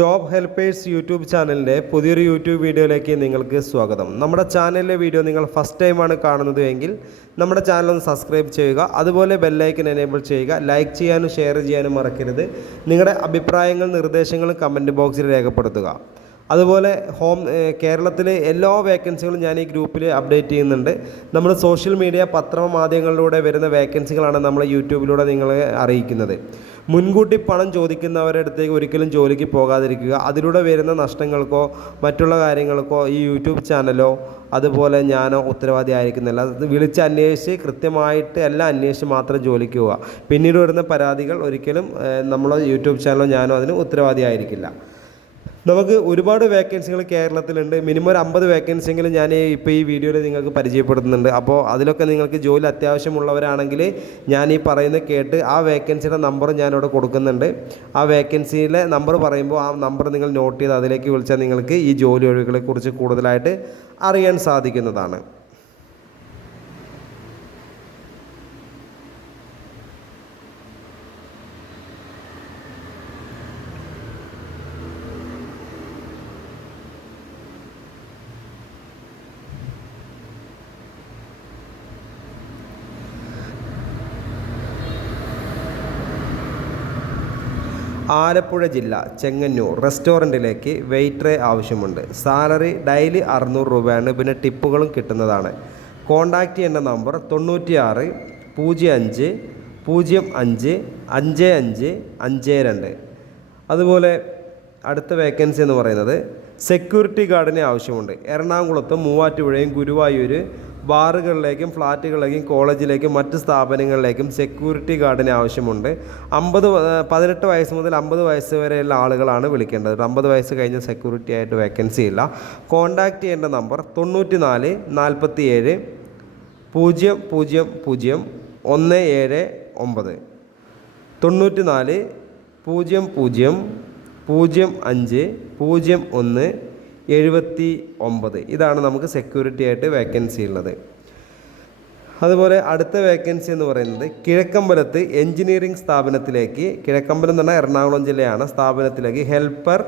Job helpers YouTube ചാനലിൻ്റെ പുതിയൊരു YouTube വീഡിയോയിലേക്ക് നിങ്ങൾക്ക് സ്വാഗതം. നമ്മുടെ ചാനലിലെ വീഡിയോ നിങ്ങൾ ഫസ്റ്റ് ടൈമാണ് കാണുന്നത് എങ്കിൽ നമ്മുടെ ചാനൽ ഒന്ന് സബ്സ്ക്രൈബ് ചെയ്യുക. അതുപോലെ ബെല്ലൈക്കൻ എനേബിൾ ചെയ്യുക. ലൈക്ക് ചെയ്യാനും ഷെയർ ചെയ്യാനും മറക്കരുത്. നിങ്ങളുടെ അഭിപ്രായങ്ങളും നിർദ്ദേശങ്ങളും കമൻറ്റ് ബോക്സിൽ രേഖപ്പെടുത്തുക. അതുപോലെ കേരളത്തിലെ എല്ലാ വേക്കൻസികളും ഞാൻ ഈ ഗ്രൂപ്പിൽ അപ്ഡേറ്റ് ചെയ്യുന്നുണ്ട്. നമ്മൾ സോഷ്യൽ മീഡിയ പത്രമാധ്യമങ്ങളിലൂടെ വരുന്ന വേക്കൻസികളാണ് നമ്മൾ യൂട്യൂബിലൂടെ നിങ്ങളെ അറിയിക്കുന്നത്. മുൻകൂട്ടി പണം ചോദിക്കുന്നവരുടെ അടുത്തേക്ക് ഒരിക്കലും ജോലിക്ക് പോകാതിരിക്കുക. അതിലൂടെ വരുന്ന നഷ്ടങ്ങൾക്കോ മറ്റുള്ള കാര്യങ്ങൾക്കോ ഈ യൂട്യൂബ് ചാനലോ അതുപോലെ ഞാനോ ഉത്തരവാദി ആയിരിക്കുന്നില്ല. വിളിച്ച് അന്വേഷിച്ച് കൃത്യമായിട്ട് എല്ലാം അന്വേഷിച്ച് മാത്രം ജോലിക്ക് പോവുക. പിന്നീട് വരുന്ന പരാതികൾ ഒരിക്കലും നമ്മളോ യൂട്യൂബ് ചാനലോ ഞാനോ അതിന് ഉത്തരവാദി ആയിരിക്കില്ല. നമുക്ക് ഒരുപാട് വേക്കൻസികൾ കേരളത്തിലുണ്ട്. മിനിമം ഒരു 50 വേക്കൻസിയെങ്കിലും ഞാൻ ഇപ്പോൾ ഈ വീഡിയോയിൽ നിങ്ങൾക്ക് പരിചയപ്പെടുത്തുന്നുണ്ട്. അപ്പോൾ അതിലൊക്കെ നിങ്ങൾക്ക് ജോലി അത്യാവശ്യമുള്ളവരാണെങ്കിൽ ഞാൻ ഈ പറയുന്നത് കേട്ട് ആ വേക്കൻസിയുടെ നമ്പർ ഞാനിവിടെ കൊടുക്കുന്നുണ്ട്. ആ വേക്കൻസിയിലെ നമ്പർ പറയുമ്പോൾ ആ നമ്പർ നിങ്ങൾ നോട്ട് ചെയ്ത് അതിലേക്ക് വിളിച്ചാൽ നിങ്ങൾക്ക് ഈ ജോലി ഒഴിവുകളെക്കുറിച്ച് കൂടുതലായിട്ട് അറിയാൻ സാധിക്കുന്നതാണ്. ആലപ്പുഴ ജില്ല ചെങ്ങന്നൂർ റെസ്റ്റോറൻറ്റിലേക്ക് വെയിറ്ററെ ആവശ്യമുണ്ട്. സാലറി ഡെയിലി 600 രൂപയാണ്. പിന്നെ ടിപ്പുകളും കിട്ടുന്നതാണ്. കോൺടാക്റ്റ് ചെയ്യേണ്ട നമ്പർ 96 05 05 55 52. അതുപോലെ അടുത്ത വേക്കൻസി എന്ന് പറയുന്നത് സെക്യൂരിറ്റി ഗാർഡിനെ ആവശ്യമുണ്ട്. എറണാകുളത്തും മൂവാറ്റുപുഴയും ഗുരുവായൂർ ബാറുകളിലേക്കും ഫ്ലാറ്റുകളിലേക്കും കോളേജിലേക്കും മറ്റ് സ്ഥാപനങ്ങളിലേക്കും സെക്യൂരിറ്റി ഗാർഡിന് ആവശ്യമുണ്ട്. 18 വയസ്സ് മുതൽ 50 വയസ്സ് വരെയുള്ള ആളുകളാണ് വിളിക്കേണ്ടത്. 50 വയസ്സ് കഴിഞ്ഞ സെക്യൂരിറ്റി ആയിട്ട് വേക്കൻസി ഇല്ല. കോൺടാക്റ്റ് ചെയ്യേണ്ട നമ്പർ 94 47 000 179 94 00 05 01 79. ഇതാണ് നമുക്ക് സെക്യൂരിറ്റി ആയിട്ട് വേക്കൻസി ഉള്ളത്. അതുപോലെ അടുത്ത വേക്കൻസി എന്ന് പറയുന്നത് കിഴക്കമ്പലത്ത് എഞ്ചിനീയറിംഗ് സ്ഥാപനത്തിലേക്ക്, കിഴക്കമ്പലം എന്ന് പറഞ്ഞാൽ എറണാകുളം ജില്ലയാണ്, സ്ഥാപനത്തിലേക്ക് ഹെൽപ്പർ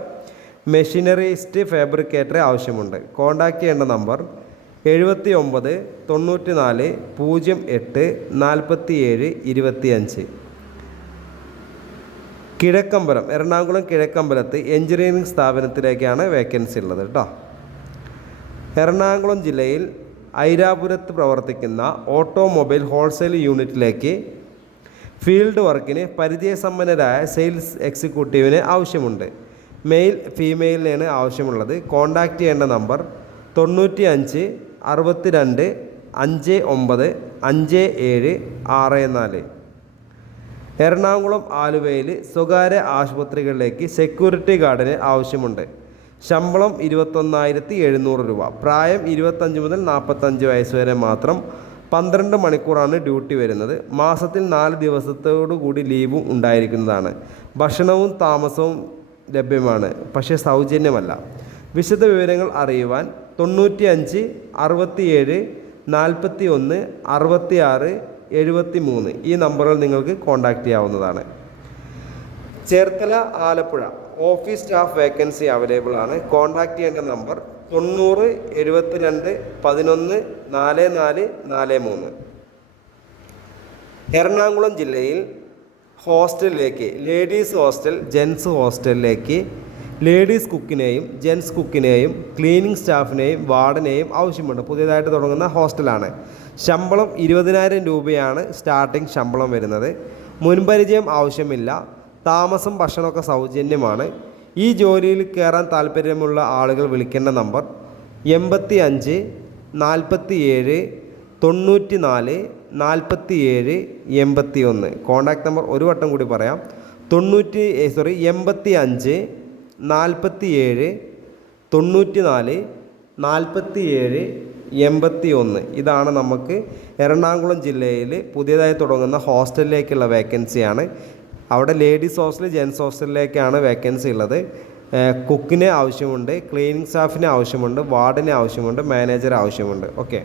മെഷീനറിസ്റ്റ് ഫാബ്രിക്കേറ്ററെ ആവശ്യമുണ്ട്. കോൺടാക്റ്റ് ചെയ്യേണ്ട നമ്പർ 79 94 08 47 25. കിഴക്കമ്പലം എറണാകുളം കിഴക്കമ്പലത്ത് എഞ്ചിനീയറിംഗ് സ്ഥാപനത്തിലേക്കാണ് വേക്കൻസി ഉള്ളത് കേട്ടോ. എറണാകുളം ജില്ലയിൽ ഐരാപുരത്ത് പ്രവർത്തിക്കുന്ന ഓട്ടോമൊബൈൽ ഹോൾസെയിൽ യൂണിറ്റിലേക്ക് ഫീൽഡ് വർക്കിന് പരിചയസമ്പന്നരായ സെയിൽസ് എക്സിക്യൂട്ടീവിന് ആവശ്യമുണ്ട്. മെയിൽ ഫീമെയിലിനാണ് ആവശ്യമുള്ളത്. കോൺടാക്റ്റ് ചെയ്യേണ്ട നമ്പർ 95 62 59 57 64. എറണാകുളം ആലുവയിൽ സ്വകാര്യ ആശുപത്രികളിലേക്ക് സെക്യൂരിറ്റി ഗാർഡിന് ആവശ്യമുണ്ട്. ശമ്പളം 21,700 രൂപ. പ്രായം 25 മുതൽ 45 വയസ്സ് വരെ മാത്രം. 12 മണിക്കൂറാണ് ഡ്യൂട്ടി വരുന്നത്. മാസത്തിൽ 4 ദിവസത്തോടു കൂടി ലീവും ഉണ്ടായിരിക്കുന്നതാണ്. ഭക്ഷണവും താമസവും ലഭ്യമാണ്, പക്ഷേ സൗജന്യമല്ല. വിശദ വിവരങ്ങൾ അറിയുവാൻ 95 67 41 66 73 ഈ നമ്പറിൽ നിങ്ങൾക്ക് കോൺടാക്റ്റ് ചെയ്യാവുന്നതാണ്. Cherthala Alappuzha office staff vacancy available ആണ്. കോൺടാക്റ്റ് ചെയ്യേണ്ട നമ്പർ 90 72 11 44 43. എറണാകുളം ജില്ലയിൽ ഹോസ്റ്റലിലേക്ക് ലേഡീസ് ഹോസ്റ്റൽ ജെൻസ് ഹോസ്റ്റലിലേക്ക് ലേഡീസ് കുക്കിനെയും ജെൻസ് കുക്കിനെയും ക്ലീനിങ് സ്റ്റാഫിനെയും വാർഡനെയും ആവശ്യമുണ്ട്. പുതിയതായിട്ട് തുടങ്ങുന്ന ഹോസ്റ്റലാണ്. ശമ്പളം 20,000 രൂപയാണ് സ്റ്റാർട്ടിംഗ് ശമ്പളം വരുന്നത്. മുൻപരിചയം ആവശ്യമില്ല. താമസം ഭക്ഷണമൊക്കെ സൗജന്യമാണ്. ഈ ജോലിയിൽ കയറാൻ താല്പര്യമുള്ള ആളുകൾ വിളിക്കേണ്ട നമ്പർ 85 47 94 47 81. കോൺടാക്ട് നമ്പർ ഒരു വട്ടം കൂടി പറയാം. 85 47 94 47 81. ഇതാണ് നമുക്ക് എറണാകുളം ജില്ലയിൽ പുതിയതായി തുടങ്ങുന്ന ഹോസ്റ്റലിലേക്കുള്ള വേക്കൻസിയാണ്. അവിടെ ലേഡീസ് ഹോസ്റ്റൽ ജെൻസ് ഹോസ്റ്റലിലേക്കാണ് വേക്കൻസി ഉള്ളത്. കുക്കിനെ ആവശ്യമുണ്ട്, ക്ലീനിങ് സ്റ്റാഫിനെ ആവശ്യമുണ്ട്, വാർഡിനെ ആവശ്യമുണ്ട്, മാനേജർ ആവശ്യമുണ്ട്. ഓക്കെ.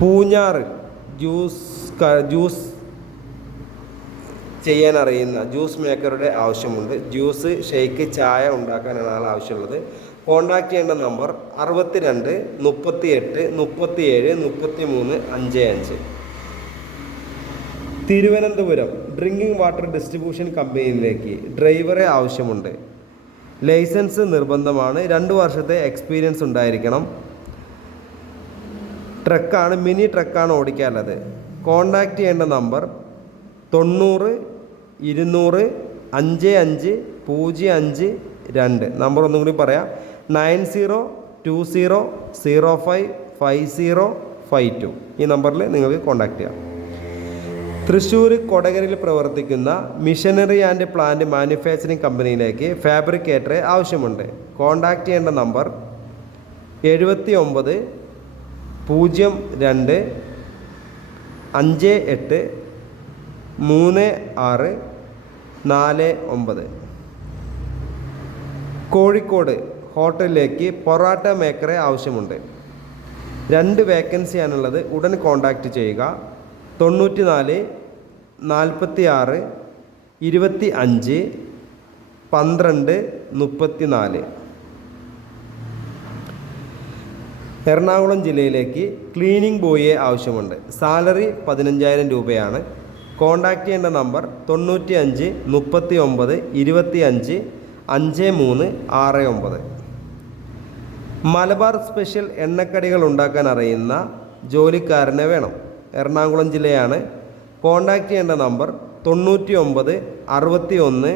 പൂഞ്ഞാറ് ജ്യൂസ് ചെയ്യാൻ അറിയുന്ന ജ്യൂസ് മേക്കറുടെ ആവശ്യമുണ്ട്. ജ്യൂസ്, ഷേക്ക്, ചായ ഉണ്ടാക്കാനാണ് ആൾ ആവശ്യമുള്ളത്. കോൺടാക്റ്റ് ചെയ്യേണ്ട number 62 38 37 33 55. Thiruvananthapuram drinking water distribution കമ്പനിയിലേക്ക് ഡ്രൈവറെ ആവശ്യമുണ്ട്. ലൈസൻസ് നിർബന്ധമാണ്. 2 വർഷത്തെ എക്സ്പീരിയൻസ് ഉണ്ടായിരിക്കണം. ട്രക്കാണ്, മിനി ട്രക്കാണ് ഓടിക്കാനുള്ളത്. കോൺടാക്റ്റ് ചെയ്യേണ്ട നമ്പർ 90 200 55 നമ്പർ ഒന്നും കൂടി പറയാം, 9020055052. ഈ നമ്പറിൽ നിങ്ങൾക്ക് കോൺടാക്റ്റ് ചെയ്യാം. തൃശ്ശൂർ കൊടകരയിൽ പ്രവർത്തിക്കുന്ന മിഷനറി ആൻഡ് പ്ലാന്റ് മാനുഫാക്ചറിംഗ് കമ്പനിയിലേക്ക് ഫാബ്രിക്കേറ്ററെ ആവശ്യമുണ്ട്. കോൺടാക്റ്റ് ചെയ്യേണ്ട നമ്പർ 79 02 58 36 49. കോഴിക്കോട് ഹോട്ടലിലേക്ക് പൊറാട്ട മേക്കറെ ആവശ്യമുണ്ട്. 2 വേക്കൻസിയാണുള്ളത്. ഉടൻ കോൺടാക്റ്റ് ചെയ്യുക. 94 46 25 12 34. എറണാകുളം ജില്ലയിലേക്ക് ക്ലീനിങ് ബോയിയെ ആവശ്യമുണ്ട്. സാലറി 15,000 രൂപയാണ്. കോൺടാക്റ്റ് ചെയ്യേണ്ട നമ്പർ 95 39 25 53 69. മലബാർ സ്പെഷ്യൽ എണ്ണക്കടികൾ ഉണ്ടാക്കാൻ അറിയുന്ന ജോലിക്കാരനെ വേണം. എറണാകുളം ജില്ലയാണ്. കോൺടാക്റ്റ് ചെയ്യേണ്ട നമ്പർ 99 61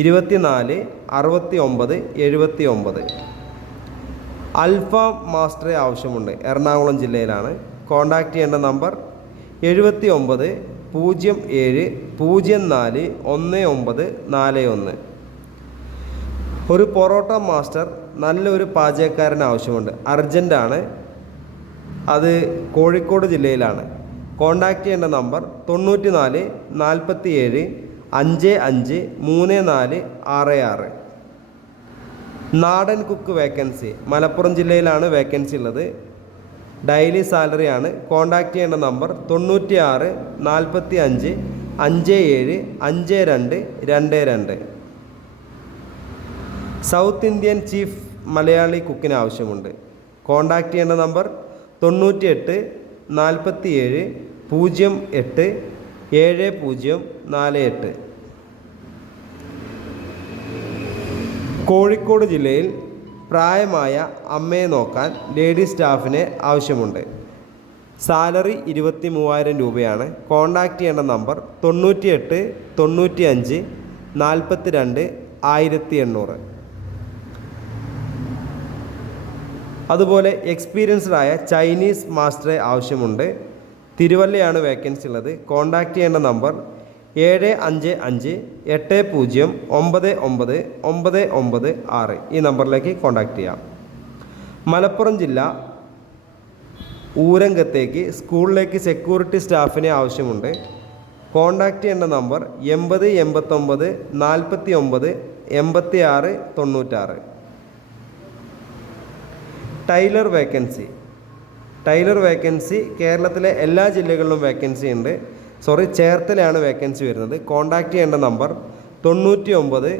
24 69 79. അൽഫാം മാസ്റ്ററെ ആവശ്യമുണ്ട്. എറണാകുളം ജില്ലയിലാണ്. കോൺടാക്റ്റ് ചെയ്യേണ്ട നമ്പർ 79 07 04 1941. ഒരു പൊറോട്ട മാസ്റ്റർ, നല്ലൊരു പാചകക്കാരന് ആവശ്യമുണ്ട്. അർജൻറ്റാണ്. അത് കോഴിക്കോട് ജില്ലയിലാണ്. കോൺടാക്റ്റ് ചെയ്യേണ്ട നമ്പർ 94 47 55 34 66. നാടൻ കുക്ക് വേക്കൻസി, മലപ്പുറം ജില്ലയിലാണ് വേക്കൻസി ഉള്ളത്. ഡെയിലി സാലറിയാണ്. കോൺടാക്റ്റ് ചെയ്യേണ്ട number 96 45 57 52 22. South Indian chief Malayali കുക്കിന് ആവശ്യമുണ്ട്. കോൺടാക്റ്റ് ചെയ്യേണ്ട നമ്പർ 98 47 08 7048. കോഴിക്കോട് ജില്ലയിൽ പ്രായമായ അമ്മയെ നോക്കാൻ ലേഡി സ്റ്റാഫിനെ ആവശ്യമുണ്ട്. സാലറി 23,000 രൂപയാണ്. കോൺടാക്റ്റ് ചെയ്യേണ്ട നമ്പർ 98 95 42 1800. അതുപോലെ എക്സ്പീരിയൻസ്ഡ് ആയ ചൈനീസ് മാസ്റ്ററെ ആവശ്യമുണ്ട്. തിരുവല്ലയാണ് വേക്കൻസി ഉള്ളത്. കോൺടാക്റ്റ് ചെയ്യേണ്ട നമ്പർ 755 80 99 996. ഈ നമ്പറിലേക്ക് കോൺടാക്റ്റ് ചെയ്യാം. മലപ്പുറം ജില്ല ഊരങ്കത്തേക്ക് സ്കൂളിലേക്ക് സെക്യൂരിറ്റി സ്റ്റാഫിനെ ആവശ്യമുണ്ട്. കോൺടാക്റ്റ് ചെയ്യേണ്ട നമ്പർ 80 89 49 86 96. ടൈലർ വേക്കൻസി കേരളത്തിലെ എല്ലാ ജില്ലകളിലും വേക്കൻസി ഉണ്ട്. ചേർത്തലയാണ് വേക്കൻസി വരുന്നത്. കോൺടാക്റ്റ് ചെയ്യേണ്ട നമ്പർ 99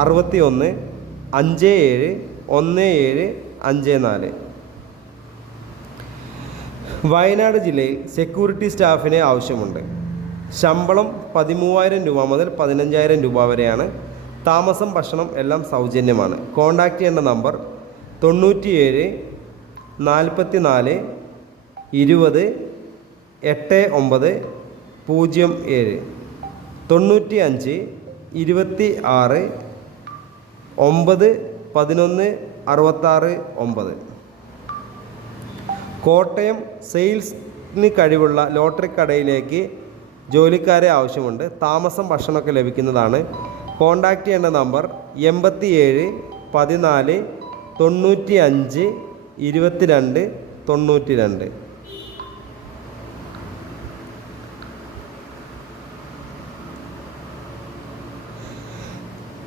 61 57 17 54. വയനാട് ജില്ലയിൽ സെക്യൂരിറ്റി സ്റ്റാഫിനെ ആവശ്യമുണ്ട്. ശമ്പളം 13,000 രൂപ മുതൽ 15,000 രൂപ വരെയാണ്. താമസം, ഭക്ഷണം എല്ലാം സൗജന്യമാണ്. കോൺടാക്റ്റ് ചെയ്യേണ്ട നമ്പർ 97 44 20 89 07 95 26 9 11 66 9. കോട്ടയം സെയിൽസിന് കഴിവുള്ള ലോട്ടറി കടയിലേക്ക് ജോലിക്കാരെ ആവശ്യമുണ്ട്. താമസം, ഭക്ഷണമൊക്കെ ലഭിക്കുന്നതാണ്. കോൺടാക്റ്റ് ചെയ്യേണ്ട നമ്പർ 87 14 95 22 92.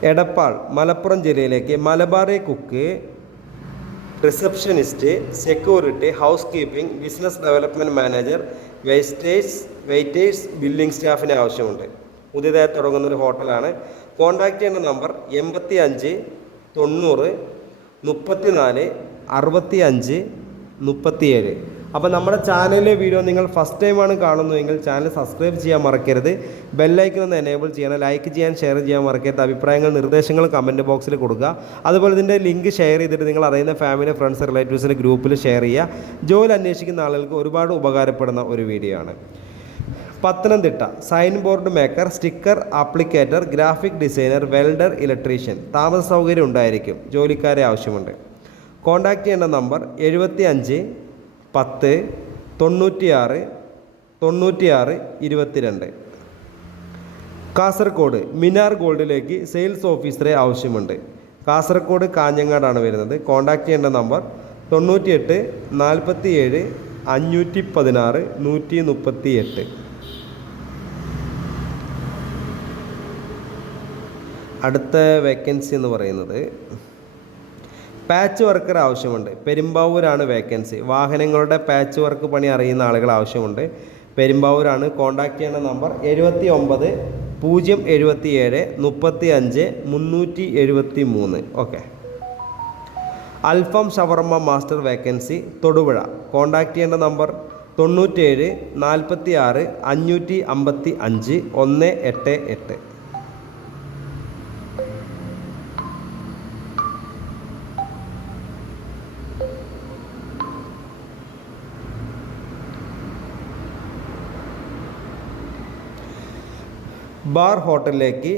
എടപ്പാൾ മലപ്പുറം ജില്ലയിലേക്ക് Malabari cook receptionist, security, house keeping, business development manager, waiters, billing സ്റ്റാഫിനെ ആവശ്യമുണ്ട്. പുതിയതായി തുടങ്ങുന്ന ഒരു ഹോട്ടലാണ്. കോൺടാക്റ്റ് ചെയ്യേണ്ട നമ്പർ 85 90 34 65 37. അപ്പോൾ നമ്മുടെ ചാനലിലെ വീഡിയോ നിങ്ങൾ ഫസ്റ്റ് ടൈമാണ് കാണുന്നതെങ്കിൽ ചാനൽ സബ്സ്ക്രൈബ് ചെയ്യാൻ മറക്കരുത്. ബെല്ലൈക്കൺ ഒന്ന് എനേബിൾ ചെയ്യണം. ലൈക്ക് ചെയ്യാൻ, ഷെയർ ചെയ്യാൻ മറക്കരുത്. അഭിപ്രായങ്ങൾ, നിർദ്ദേശങ്ങൾ കമൻറ്റ് ബോക്സിൽ കൊടുക്കുക. അതുപോലെ ഇതിൻ്റെ ലിങ്ക് ഷെയർ ചെയ്തിട്ട് നിങ്ങൾ അറിയുന്ന ഫാമിലി, ഫ്രണ്ട്സ്, റിലേറ്റീവ്സിൻ്റെ ഗ്രൂപ്പിൽ ഷെയർ ചെയ്യുക. ജോലി അന്വേഷിക്കുന്ന ആളുകൾക്ക് ഒരുപാട് ഉപകാരപ്പെടുന്ന ഒരു വീഡിയോ ആണ്. Pathanamthitta sign board maker, sticker applicator, graphic designer, welder, electrician. താമസ സൗകര്യം ഉണ്ടായിരിക്കും. ജോലിക്കാരെ ആവശ്യമുണ്ട്. കോൺടാക്റ്റ് ചെയ്യേണ്ട നമ്പർ 75 10 96 96 22. കാസർഗോഡ് മിനാർ ഗോൾഡിലേക്ക് സെയിൽസ് ഓഫീസറെ ആവശ്യമുണ്ട്. കാസർഗോഡ് കാഞ്ഞങ്ങാടാണ് വരുന്നത്. കോൺടാക്റ്റ് ചെയ്യേണ്ട നമ്പർ 98 47 516 138. അടുത്ത വേക്കൻസി എന്ന് പറയുന്നത് പാച്ച് വർക്കർ ആവശ്യമുണ്ട്. പെരുമ്പാവൂരാണ് വേക്കൻസി. വാഹനങ്ങളുടെ പാച്ച് വർക്ക് പണി അറിയുന്ന ആളുകൾ ആവശ്യമുണ്ട്. പെരുമ്പാവൂരാണ്. കോൺടാക്റ്റ് ചെയ്യേണ്ട നമ്പർ 79 077 35 373. ഓക്കെ. അൽഫം ഷവർമ്മ മാസ്റ്റർ വേക്കൻസി തൊടുപുഴ. കോൺടാക്റ്റ് ചെയ്യേണ്ട നമ്പർ 97 46 555 188. ബാർ ഹോട്ടലിലേക്ക്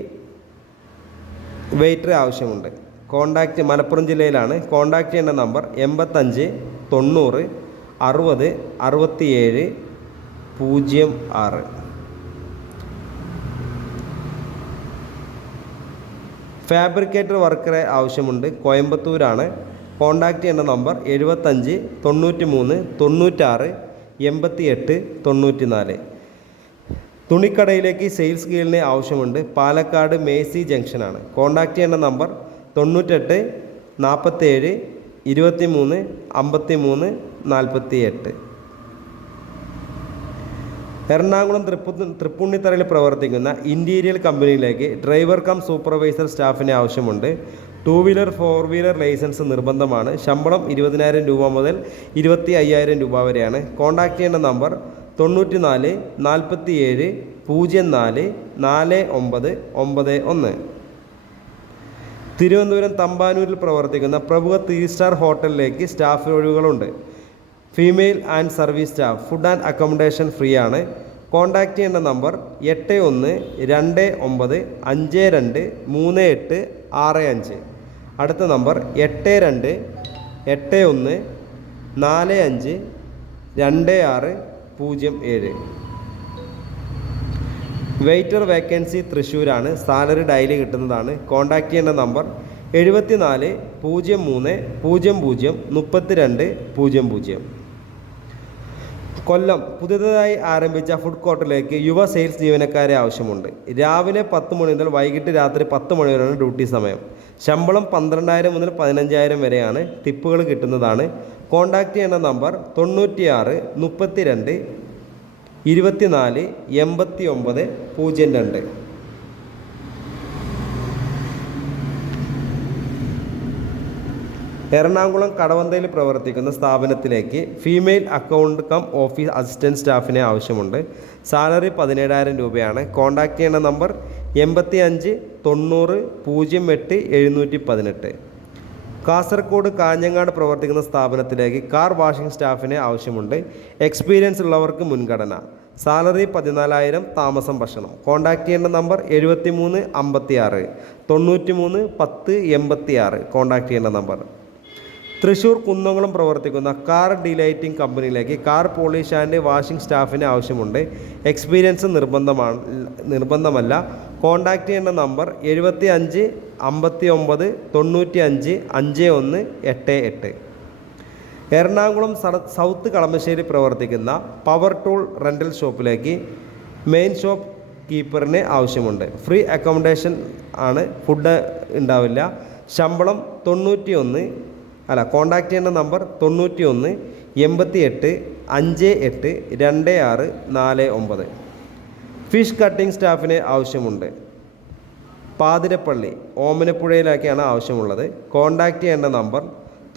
വെയിറ്റർ ആവശ്യമുണ്ട്. കോൺടാക്റ്റ് മലപ്പുറം ജില്ലയിലാണ്. കോൺടാക്റ്റ് ചെയ്യേണ്ട നമ്പർ 85 90 60 67 06. ഫാബ്രിക്കേറ്റർ വർക്കറെ ആവശ്യമുണ്ട്. കോയമ്പത്തൂരാണ്. കോൺടാക്റ്റ് ചെയ്യേണ്ട നമ്പർ 75 93 96 88 94. തുണിക്കടയിലേക്ക് സെയിൽസ് ഗേളിനെ ആവശ്യമുണ്ട്. പാലക്കാട് മേസി ജംഗ്ഷനാണ്. കോൺടാക്റ്റ് ചെയ്യേണ്ട നമ്പർ 98 47 23 53 48. എറണാകുളം തൃപ്പുണിത്തറയിൽ പ്രവർത്തിക്കുന്ന ഇൻറ്റീരിയൽ കമ്പനിയിലേക്ക് ഡ്രൈവർ കം സൂപ്പർവൈസർ സ്റ്റാഫിനെ ആവശ്യമുണ്ട്. 2 വീലർ 4 വീലർ ലൈസൻസ് നിർബന്ധമാണ്. ശമ്പളം 20,000 രൂപ മുതൽ 25,000 രൂപ വരെയാണ്. കോൺടാക്റ്റ് ചെയ്യേണ്ട നമ്പർ 94 47 04 49 91. തിരുവനന്തപുരം തമ്പാനൂരിൽ പ്രവർത്തിക്കുന്ന പ്രമുഖ 3 സ്റ്റാർ ഹോട്ടലിലേക്ക് സ്റ്റാഫ് ഒഴിവുകളുണ്ട്. Female and service staff. Food and accommodation free ആണ്. കോൺടാക്റ്റ് ചെയ്യേണ്ട നമ്പർ 81 29 52 38 65. അടുത്ത നമ്പർ 82 81 45 26 07. വെയിറ്റർ വേക്കൻസി തൃശ്ശൂരാണ്. സാലറി ഡെയിലി കിട്ടുന്നതാണ്. കോൺടാക്റ്റ് ചെയ്യേണ്ട നമ്പർ 74 03 00 32 00. കൊല്ലം പുതിയതായി ആരംഭിച്ച ഫുഡ് കോർട്ടിലേക്ക് യുവ സെയിൽസ് ജീവനക്കാരെ ആവശ്യമുണ്ട്. രാവിലെ 10 മണി മുതൽ വൈകിട്ട് രാത്രി 10 മണി വരെയാണ് ഡ്യൂട്ടി സമയം. ശമ്പളം 12,000 മുതൽ 15,000 വരെയാണ്. ടിപ്പുകൾ കിട്ടുന്നതാണ്. കോൺടാക്റ്റ് ചെയ്യേണ്ട നമ്പർ 96 32 24 89 02. എറണാകുളം കടവന്തയിൽ പ്രവർത്തിക്കുന്ന സ്ഥാപനത്തിലേക്ക് female account cum office assistant സ്റ്റാഫിനെ ആവശ്യമുണ്ട്. സാലറി 17,000 രൂപയാണ്. കോൺടാക്റ്റ് ചെയ്യേണ്ട നമ്പർ 85 90 08 718. കാസർഗോഡ് കാഞ്ഞങ്ങാട് പ്രവർത്തിക്കുന്ന സ്ഥാപനത്തിലേക്ക് കാർ വാഷിംഗ് സ്റ്റാഫിനെ ആവശ്യമുണ്ട്. എക്സ്പീരിയൻസ് ഉള്ളവർക്ക് മുൻഗണന. സാലറി 14,000. താമസം ഭക്ഷണം. കോൺടാക്റ്റ് ചെയ്യേണ്ട നമ്പർ 73 56 93 10 86. കോൺടാക്റ്റ് ചെയ്യേണ്ട നമ്പർ. തൃശ്ശൂർ കുന്നംകുളം പ്രവർത്തിക്കുന്ന കാർ ഡീലൈറ്റിംഗ് കമ്പനിയിലേക്ക് കാർ പോളിഷ് ആൻഡ് വാഷിംഗ് സ്റ്റാഫിന് ആവശ്യമുണ്ട്. എക്സ്പീരിയൻസ് നിർബന്ധമല്ല. കോൺടാക്റ്റ് ചെയ്യേണ്ട നമ്പർ 75 59 95 51 88. എറണാകുളം സൗത്ത് കളമശ്ശേരി പ്രവർത്തിക്കുന്ന പവർ ടൂൾ റെൻ്റൽ ഷോപ്പിലേക്ക് മെയിൻ ഷോപ്പ് കീപ്പറിന് ആവശ്യമുണ്ട്. ഫ്രീ അക്കോമഡേഷൻ ആണ്. ഫുഡ് ഉണ്ടാവില്ല. ശമ്പളം 91 കോൺടാക്റ്റ് ചെയ്യേണ്ട നമ്പർ 91 88 58 26 49. ഫിഷ് കട്ടിംഗ് സ്റ്റാഫിനെ ആവശ്യമുണ്ട്. പാതിരപ്പള്ളി ഓമനപ്പുഴയിലേക്കാണ് ആവശ്യമുള്ളത്. കോൺടാക്റ്റ് ചെയ്യേണ്ട നമ്പർ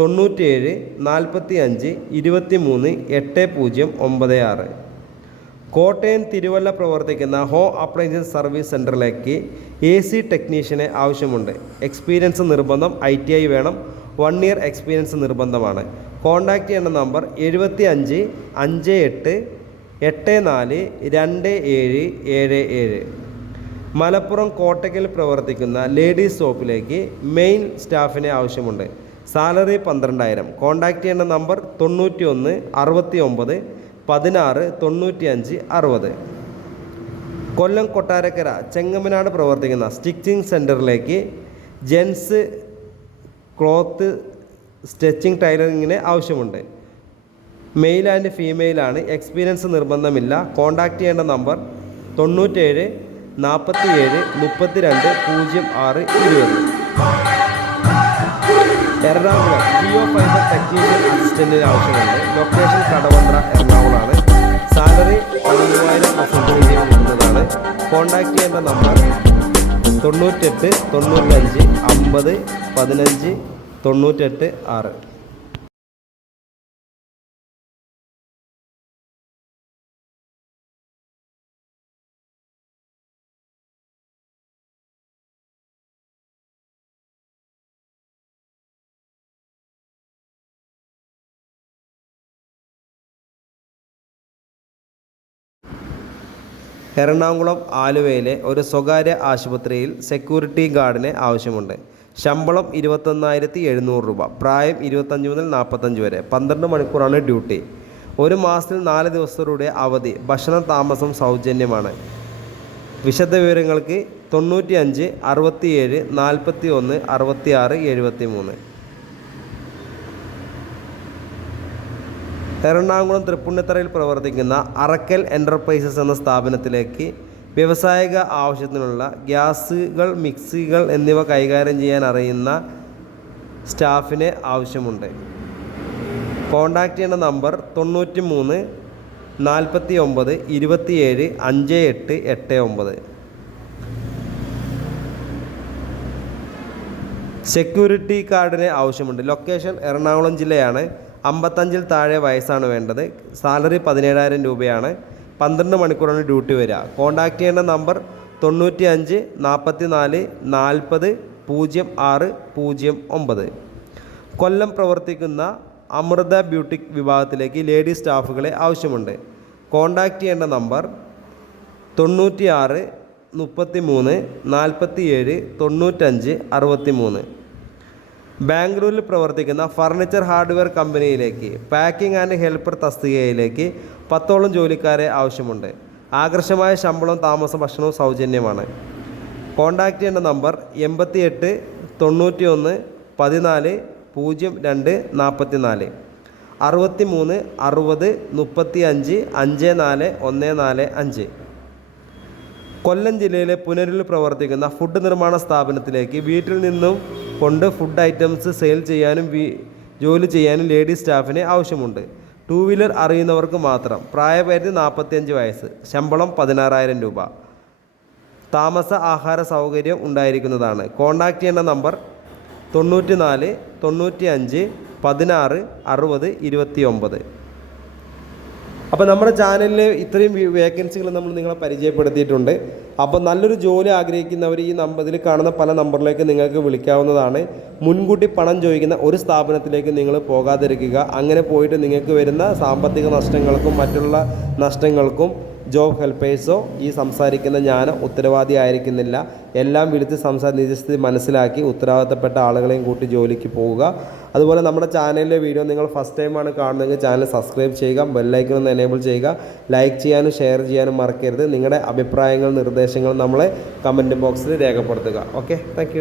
97 45 23 8096. കോട്ടയം തിരുവല്ല പ്രവർത്തിക്കുന്ന ഹോം അപ്ലയൻസസ് സർവീസ് സെൻ്ററിലേക്ക് AC ടെക്നീഷ്യനെ ആവശ്യമുണ്ട്. എക്സ്പീരിയൻസ് നിർബന്ധം. ITI വേണം. 1 ഇയർ എക്സ്പീരിയൻസ് നിർബന്ധമാണ്. കോൺടാക്റ്റ് ചെയ്യേണ്ട നമ്പർ 75 58 84 2777. മലപ്പുറം കോട്ടയ്ക്കൽ പ്രവർത്തിക്കുന്ന ലേഡീസ് ഷോപ്പിലേക്ക് മെയിൻ സ്റ്റാഫിനെ ആവശ്യമുണ്ട്. സാലറി 12,000. കോൺടാക്റ്റ് ചെയ്യേണ്ട നമ്പർ 91 69 16 95 60. കൊല്ലം കൊട്ടാരക്കര ചെങ്ങമനാട് പ്രവർത്തിക്കുന്ന സ്റ്റിച്ചിങ് സെൻറ്ററിലേക്ക് ജെൻസ് ക്ലോത്ത് സ്റ്റിച്ചിങ് ടൈലറിങ്ങിന് ആവശ്യമുണ്ട്. മെയിൽ ആൻഡ് ഫീമെയിലാണ്. എക്സ്പീരിയൻസ് നിർബന്ധമില്ല. കോൺടാക്റ്റ് ചെയ്യേണ്ട number 97 47 32 06 20. Ernakulam Jio fibre technician അസിസ്റ്റൻറ്റിന് ആവശ്യമുണ്ട്. ലൊക്കേഷൻ കടവന്ത്ര എറണാകുളമാണ്. സാലറി 13,000 കിട്ടുന്നതാണ്. കോൺടാക്റ്റ് ചെയ്യേണ്ട നമ്പർ 98 95 50 15 98 6. എറണാകുളം ആലുവയിലെ ഒരു സ്വകാര്യ ആശുപത്രിയിൽ സെക്യൂരിറ്റി ഗാർഡിനെ ആവശ്യമുണ്ട്. ശമ്പളം 21,700 രൂപ. പ്രായം 25 മുതൽ 45 വരെ. 12 മണിക്കൂറാണ് ഡ്യൂട്ടി. ഒരു മാസത്തിൽ 4 ദിവസത്തിലൂടെ അവധി. ഭക്ഷണം താമസം സൗജന്യമാണ്. വിശദ വിവരങ്ങൾക്ക് 95 67 41 66 73. എറണാകുളം തൃപ്പൂണിത്തറയിൽ പ്രവർത്തിക്കുന്ന അറക്കൽ എൻ്റർപ്രൈസസ് എന്ന സ്ഥാപനത്തിലേക്ക് വ്യാവസായിക ആവശ്യത്തിനുള്ള ഗ്യാസുകൾ, മിക്സികൾ എന്നിവ കൈകാര്യം ചെയ്യാൻ അറിയുന്ന സ്റ്റാഫിനെ ആവശ്യമുണ്ട്. കോൺടാക്റ്റ് ചെയ്യേണ്ട നമ്പർ 93 49 27 58 89. സെക്യൂരിറ്റി ഗാർഡിനെ ആവശ്യമുണ്ട്. ലൊക്കേഷൻ എറണാകുളം ജില്ലയാണ്. 55-ൽ താഴെ വയസ്സാണ് വേണ്ടത്. സാലറി 17,000 രൂപയാണ്. 12 മണിക്കൂറാണ് ഡ്യൂട്ടി വരിക. കോൺടാക്റ്റ് ചെയ്യേണ്ട നമ്പർ 95 44 40 06 09. കൊല്ലം പ്രവർത്തിക്കുന്ന അമൃത ബ്യൂട്ടിക് വിഭാഗത്തിലേക്ക് ലേഡീസ് സ്റ്റാഫുകളെ ആവശ്യമുണ്ട്. കോൺടാക്റ്റ് ചെയ്യേണ്ട നമ്പർ 96 33 47 95 63. ബാംഗ്ലൂരിൽ പ്രവർത്തിക്കുന്ന ഫർണിച്ചർ ഹാർഡ്വെയർ കമ്പനിയിലേക്ക് പാക്കിംഗ് ആൻഡ് ഹെൽപ്പർ തസ്തികയിലേക്ക് 10ഓളം ജോലിക്കാരെ ആവശ്യമുണ്ട്. ആകർഷമായ ശമ്പളം, താമസ, ഭക്ഷണവും സൗജന്യമാണ്. കോൺടാക്റ്റ് ചെയ്യേണ്ട നമ്പർ 88 91 14 02 44 63 60 35 54 145. കൊല്ലം ജില്ലയിലെ പുനരിൽ പ്രവർത്തിക്കുന്ന ഫുഡ് നിർമ്മാണ സ്ഥാപനത്തിലേക്ക് വീട്ടിൽ നിന്നും കൊണ്ട് ഫുഡ് ഐറ്റംസ് സെയിൽ ചെയ്യാനും ജോലി ചെയ്യാനും ലേഡീസ് സ്റ്റാഫിനെ ആവശ്യമുണ്ട്. 2 വീലർ അറിയുന്നവർക്ക് മാത്രം. പ്രായപരിധി 45 വയസ്സ്. ശമ്പളം 16,000 രൂപ. താമസ ആഹാര സൗകര്യം ഉണ്ടായിരിക്കുന്നതാണ്. കോൺടാക്റ്റ് ചെയ്യേണ്ട നമ്പർ 94 95 16 60 29. അപ്പോൾ നമ്മുടെ ചാനലിൽ ഇത്രയും വേക്കൻസികൾ നമ്മൾ നിങ്ങളെ പരിചയപ്പെടുത്തിയിട്ടുണ്ട്. അപ്പോൾ നല്ലൊരു ജോലി ആഗ്രഹിക്കുന്നവർ ഈ ഇതിൽ കാണുന്ന പല നമ്പറിലേക്ക് നിങ്ങൾക്ക് വിളിക്കാവുന്നതാണ്. മുൻകൂട്ടി പണം ചോദിക്കുന്ന ഒരു സ്ഥാപനത്തിലേക്ക് നിങ്ങൾ പോകാതിരിക്കുക. അങ്ങനെ പോയിട്ട് നിങ്ങൾക്ക് വരുന്ന സാമ്പത്തിക നഷ്ടങ്ങൾക്കും മറ്റുള്ള നഷ്ടങ്ങൾക്കും ജോബ് ഹെൽപ്പേഴ്സോ ഈ സംസാരിക്കുന്ന ഞാൻ ഉത്തരവാദിയായിരിക്കുന്നില്ല. എല്ലാം വിളിച്ച് നിജസ്ഥിതി മനസ്സിലാക്കി ഉത്തരവാദിത്തപ്പെട്ട ആളുകളെയും കൂട്ടി ജോലിക്ക് പോവുക. അതുപോലെ നമ്മുടെ ചാനലിലെ വീഡിയോ നിങ്ങൾ ഫസ്റ്റ് ടൈമാണ് കാണുന്നതെങ്കിൽ ചാനൽ സബ്സ്ക്രൈബ് ചെയ്യുക, ബെല്ലൈക്കൺ ഒന്ന് എനേബിൾ ചെയ്യുക, ലൈക്ക് ചെയ്യാനും ഷെയർ ചെയ്യാനും മറക്കരുത്. നിങ്ങളുടെ അഭിപ്രായങ്ങൾ, നിർദ്ദേശങ്ങൾ നമ്മളെ കമൻറ്റ് ബോക്സിൽ രേഖപ്പെടുത്തുക. Okay, thank